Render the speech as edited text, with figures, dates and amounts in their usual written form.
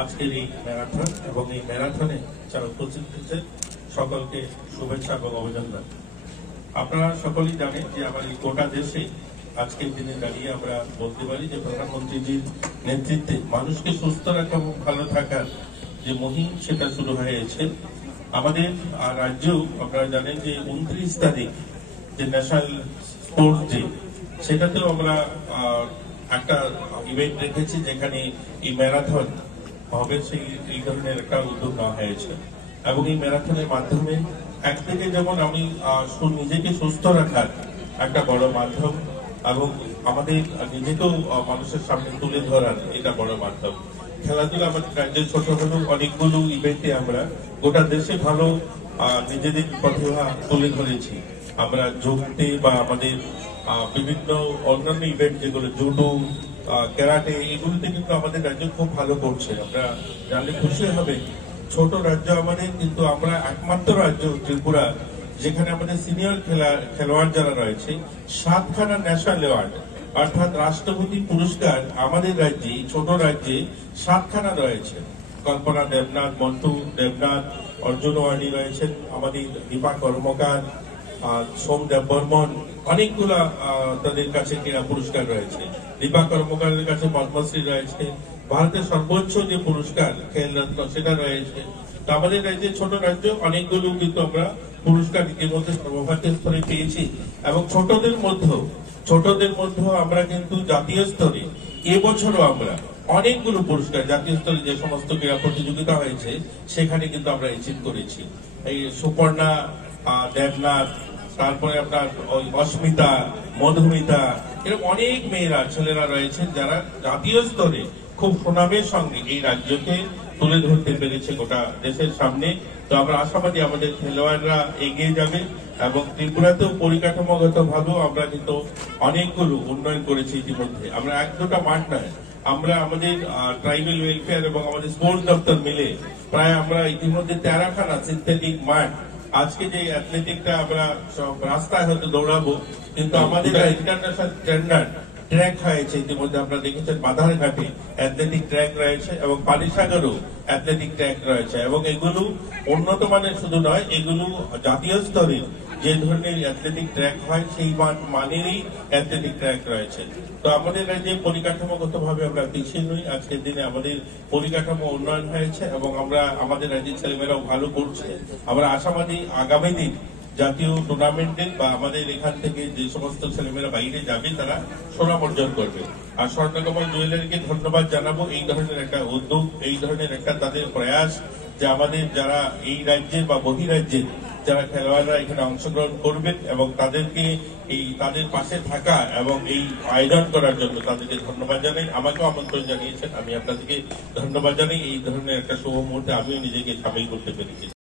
আজকের এই ম্যারাথন এবং এই ম্যারাথনে যারা উপস্থিত হয়েছে সকলকে শুভেচ্ছা এবং অভিনন্দন। আপনারা সকলেই জানেন যে আমার এই গোটা দেশে আজকের দিনে দাঁড়িয়ে আমরা বলতে পারি যে প্রধানমন্ত্রীজির নেতৃত্বে মানুষকে সুস্থ রাখা এবং ভালো থাকার যে মুহিম সেটা শুরু হয়েছে। আমাদের রাজ্যেও আপনারা জানেন যে 29 তারিখ যে ন্যাশনাল স্পোর্টস ডে, সেটাতেও আমরা একটা ইভেন্ট রেখেছি যেখানে এই ম্যারাথন হবে, এই ধরনের একটা উদ্যোগ নেওয়া হয়েছে। এবং এই ম্যারাথনের মাধ্যমে একদিকে যেমন আমি নিজেকে সুস্থ রাখার একটা বড় মাধ্যম এবং আমাদের নিজেকেও মানুষের সামনে তুলে ধরার এটা বড় মাধ্যম। খেলাধুলা আমাদের রাজ্যে ছোট হলেও অনেকগুলো ইভেন্টে আমরা গোটা দেশে ভালো নিজেদের প্রতিভা তুলে ধরেছি। আমরা যোগতে বা আমাদের বিভিন্ন অন্যান্য ইভেন্ট যেগুলো জুডো, ক্যারাটে, এগুলোতে কিন্তু আমাদের রাজ্য খুব ভালো করছে। আমরা জানলে খুশি হবে, ছোট রাজ্য আমাদের, কিন্তু আমরা একমাত্র রাজ্য ত্রিপুরা যেখানে আমাদের সিনিয়র খেলোয়াড় যারা রয়েছে 7খানা ন্যাশনাল অ্যাওয়ার্ড অর্থাৎ রাষ্ট্রপতি পুরস্কার আমাদের রাজ্যে, ছোট রাজ্যে 7খানা রয়েছে। কল্পনা দেবনাথ, মন্টু দেবনাথ, অর্জুন ওয়ার্ডি রয়েছেন, আমাদের দীপা কর্মকার, সোম দেববর্মন, অনেকগুলা তাদের কাছে ক্রীড়া পুরস্কার রয়েছে। দীপা কর্মকারের কাছে পদ্মশ্রী রয়েছে, ভারতের সর্বোচ্চ যে পুরস্কার খেল রত্ন সেটা রয়েছে। তো আমাদের রাজ্যে ছোট রাজ্য অনেকগুলো কিন্তু আমরা পুরস্কার ইতিমধ্যে সর্বভারতীয় স্তরে পেয়েছি। এবং ছোটদের মধ্যে আমরা কিন্তু জাতীয় স্তরে এবছরও আমরা অনেকগুলো পুরস্কার, জাতীয় স্তরে যে সমস্ত ক্রীড়া প্রতিযোগিতা হয়েছে সেখানে কিন্তু আমরা অ্যাচিভ করেছি। এই সুপর্ণা দেবনাথ, তারপরে আপনার ওই অস্মিতা, মধুমিতা, এরকম অনেক মেয়েরা, ছেলেরা রয়েছেন যারা জাতীয় স্তরে খুব সুনামের সঙ্গে এই রাজ্যকে তুলে ধরতে পেরেছে গোটা দেশের সামনে। তো আমরা আশাবাদী আমাদের খেলোয়াড়রা এগিয়ে যাবে এবং ত্রিপুরাতেও পরিকাঠামোগত ভাবেও আমরা কিন্তু অনেকগুলো উন্নয়ন করেছি ইতিমধ্যে। আমরা এক দুটা মাঠ নয়, আমরা আমাদের ট্রাইবাল ওয়েলফেয়ার এবং আমাদের স্পোর্টস দপ্তর মিলে প্রায় আমরা ইতিমধ্যে 13খানা সিনথেটিক মাঠ, আজকে যে অ্যাথলেটিকটা আমরা সব রাস্তায় হয়তো দৌড়াবো, কিন্তু আমাদের ইন্টারন্যাশনাল স্ট্যান্ডার্ড ট্র্যাক হয়েছে ইতিমধ্যে। আপনারা দেখেছেন বাধারঘাটে অ্যাথলেটিক ট্র্যাক রয়েছে এবং পানিসাগরও অ্যাথলেটিক ট্র্যাক রয়েছে। এবং এগুলো উন্নত মানের শুধু নয়, এগুলো জাতীয় স্তরে যে ধরনের অ্যাথলেটিক ট্র্যাক হয় সেই মানেরই অ্যাথলেটিক ট্র্যাক রয়েছে। তো আমাদের রাজ্যে পরিকাঠামোগত ভাবে আমরা পিছিয়ে নই। আজকের দিনে আমাদের পরিকাঠামো উন্নয়ন হয়েছে এবং আমরা আমাদের রাজ্যের ছেলেমেয়েরাও ভালো করছে। আমরা আশাবাদী আগামী দিন জাতীয় টুর্নামেন্টে বা আমাদের এখান থেকে যে সমস্ত ছেলেমেয়েরা বাইরে যাবে তারা সুনাম অর্জন করবে। আর স্বর্ণকমল জুয়েলারিকে ধন্যবাদ জানাবো এই ধরনের একটা উদ্যোগ, এই ধরনের একটা তাদের প্রয়াস, যে আমাদের যারা এই রাজ্যের বা বহিরাজ্যের যারা খেলোয়াড়রা এখানে অংশগ্রহণ করবেন এবং তাদেরকে তাদের পাশে থাকা এবং এই আয়োজন করার জন্য তাদেরকে ধন্যবাদ জানাই। আমাকেও আমন্ত্রণ জানিয়েছেন, আমি আপনাদেরকে ধন্যবাদ জানাই। এই ধরনের একটা শুভ মুহূর্তে আমিও নিজেকে সামিল করতে পেরেছি।